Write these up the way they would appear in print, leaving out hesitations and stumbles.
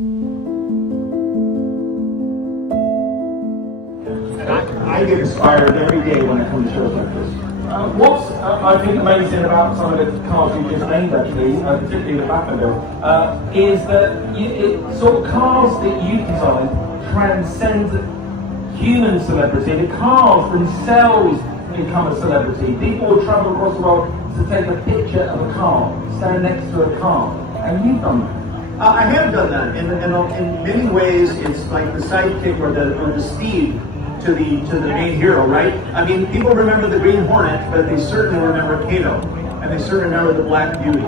I get inspired every day when I come to shows like this. What's I think amazing about some of the cars you just named, actually, particularly the Batmobile, is that sort of cars that you design transcend human celebrity. The cars themselves become a celebrity. People will travel across the world to take a picture of a car, stand next to a car, and you've done that. I have done that. In many ways, it's like the sidekick or the steed to the main hero, right? I mean, people remember the Green Hornet, but they certainly remember Kato, and they certainly remember the Black Beauty.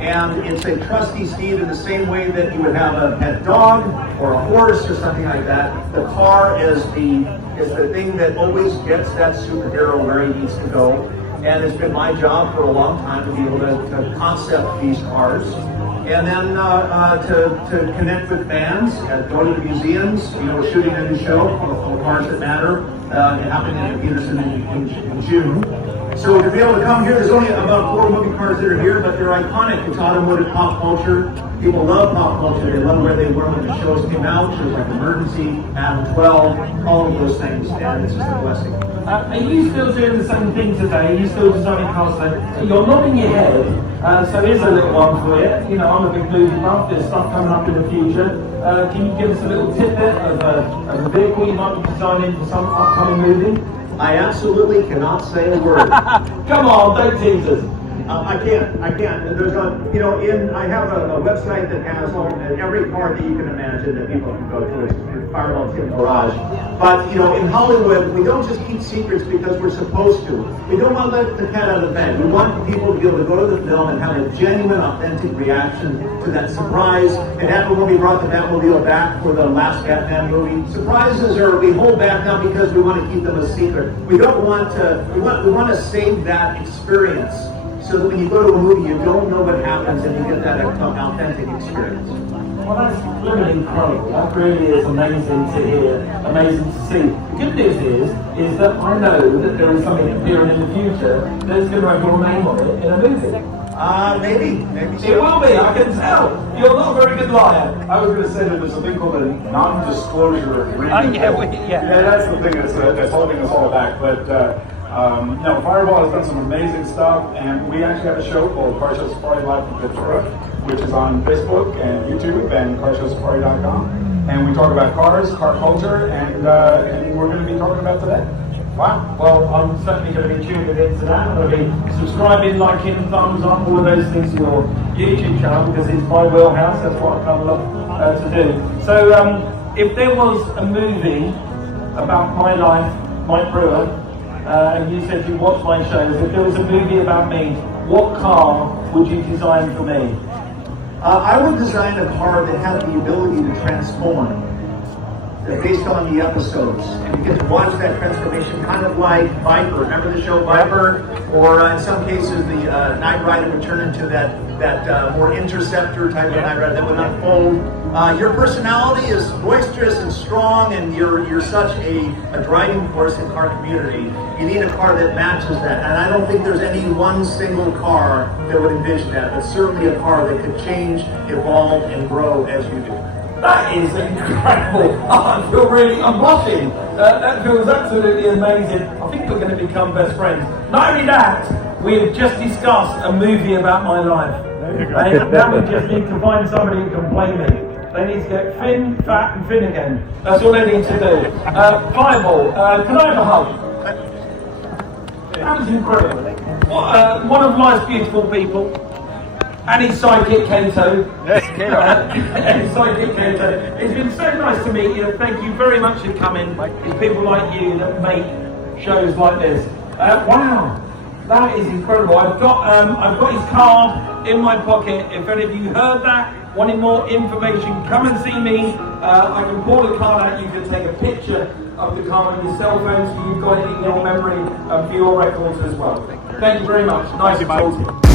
And it's a trusty steed in the same way that you would have a pet dog or a horse or something like that. The car is the thing that always gets that superhero where he needs to go. And it's been my job for a long time to be able to concept these cars. And then to connect with fans, go to the museums. You know, we're shooting a new show called Cars That Matter, happening in Peterson in June. So to be able to come here, there's only about 4 movie cars that are here, but they're iconic. It's automotive pop culture. People love pop culture. They love where they were when the shows came out. Shows like Emergency, Adam 12, all of those things, and it's just a blessing. Are you still doing the same thing today? Are you still designing cars today? You're nodding your head, so here's a little one for you. You know, I'm a big movie buff. There's stuff coming up in the future. Can you give us a little tidbit of a vehicle you might be designing for some upcoming movie? I absolutely cannot say a word. Come on, don't tease us. I can't. And there's I have a website that has every car that you can imagine that people can go to. It's Fireball Tim Garage. But in Hollywood, we don't just keep secrets because we're supposed to. We don't want to let the cat out of the bag. We want people to be able to go to the film and have a genuine, authentic reaction to that surprise. It happened when we brought the Batmobile back for the last Batman movie. Surprises we hold back now because we want to keep them a secret. We don't want to. We want to save that experience, so that when you go to a movie, you don't know what happens and you get that authentic experience. Well, that's really incredible. That really is amazing to hear, amazing to see. The good news is that I know that there is something appearing in the future that's going to have your name on it in a movie. Maybe. It will be, I can tell. You're not a very good liar. I was going to say that there's a thing called a non-disclosure agreement. Yeah, that's the thing that's holding us all back. But no, Fireball has done some amazing stuff, and we actually have a show called Car Show Safari Live from Ventura, which is on Facebook and YouTube and carshowsafari.com. And we talk about cars, car culture, and we're going to be talking about today. Wow. Well, I'm certainly going to be tuning into that. I'm going to be subscribing, liking, thumbs up, all of those things to your YouTube channel because it's my wheelhouse. That's what I kind of love to do. So, if there was a movie about my life, Mike Brewer, and you said you watch my shows, if there was a movie about me, what car would you design for me? I would design a car that had the ability to transform based on the episodes. And you get to watch that transformation kind of like Viper. Remember the show Viper? Or in some cases, the Knight Rider would turn into that more interceptor type of Knight Rider that would unfold. Your personality is boisterous and strong, and you're such a driving force in car community. You need a car that matches that. And I don't think there's any one single car that would envision that, but certainly a car that could change, evolve, and grow as you do. That is incredible. I'm blushing. That feels absolutely amazing. I think we're going to become best friends. Not only that, we have just discussed a movie about my life. Now we just need to find somebody who can play me. They need to get thin, fat, and thin again. That's all they need to do. Fireball, can I have a hug? That was incredible. One of life's beautiful people. And his sidekick Kato. His sidekick Kato. It's been so nice to meet you. Thank you very much for coming. It's people like you that make shows like this. Wow, that is incredible. I've got his card in my pocket. If any of you heard that, wanted more information, come and see me. I can pull the card out. You can take a picture of the card on your cell phone so you've got it in your memory and for your records as well. Thank you very much. Nice to talk to you.